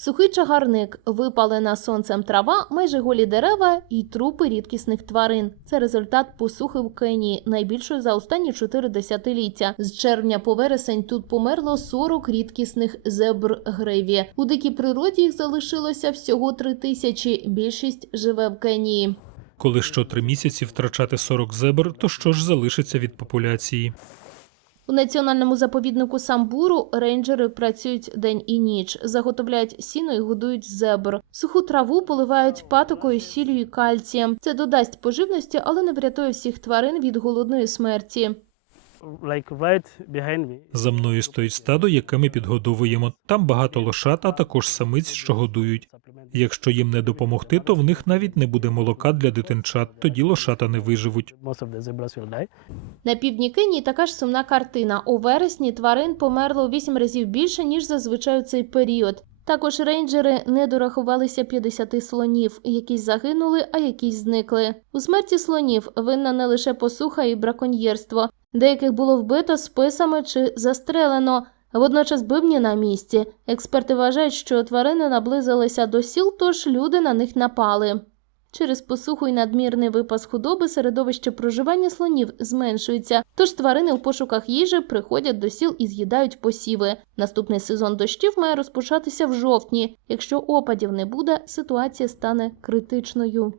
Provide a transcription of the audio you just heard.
Сухий чагарник, випалена сонцем трава, майже голі дерева і трупи рідкісних тварин. Це результат посухи в Кенії, найбільшої за останні чотири десятиліття. З червня по вересень тут померло 40 рідкісних зебр гриві. У дикій природі їх залишилося всього три тисячі. Більшість живе в Кенії. Коли що три місяці втрачати 40 зебр, то що ж залишиться від популяції? У національному заповіднику Самбуру рейнджери працюють день і ніч, заготовляють сіно і годують зебр. Суху траву поливають патокою, сіллю і кальцієм. Це додасть поживності, але не врятує всіх тварин від голодної смерті. За мною стоїть стадо, яке ми підгодовуємо. Там багато лошат, а також самиць, що годують. Якщо їм не допомогти, то в них навіть не буде молока для дитинчат, тоді лошата не виживуть. На півдні Кенії така ж сумна картина. У вересні тварин померло вісім разів більше, ніж зазвичай у цей період. Також рейнджери не дорахувалися 50 слонів, якісь загинули, а якісь зникли. У смерті слонів винна не лише посуха і браконьєрство. Деяких було вбито списами чи застрелено. Водночас бивні на місці. Експерти вважають, що тварини наблизилися до сіл, тож люди на них напали. Через посуху і надмірний випас худоби середовище проживання слонів зменшується, тож тварини у пошуках їжі приходять до сіл і з'їдають посіви. Наступний сезон дощів має розпочатися в жовтні. Якщо опадів не буде, ситуація стане критичною.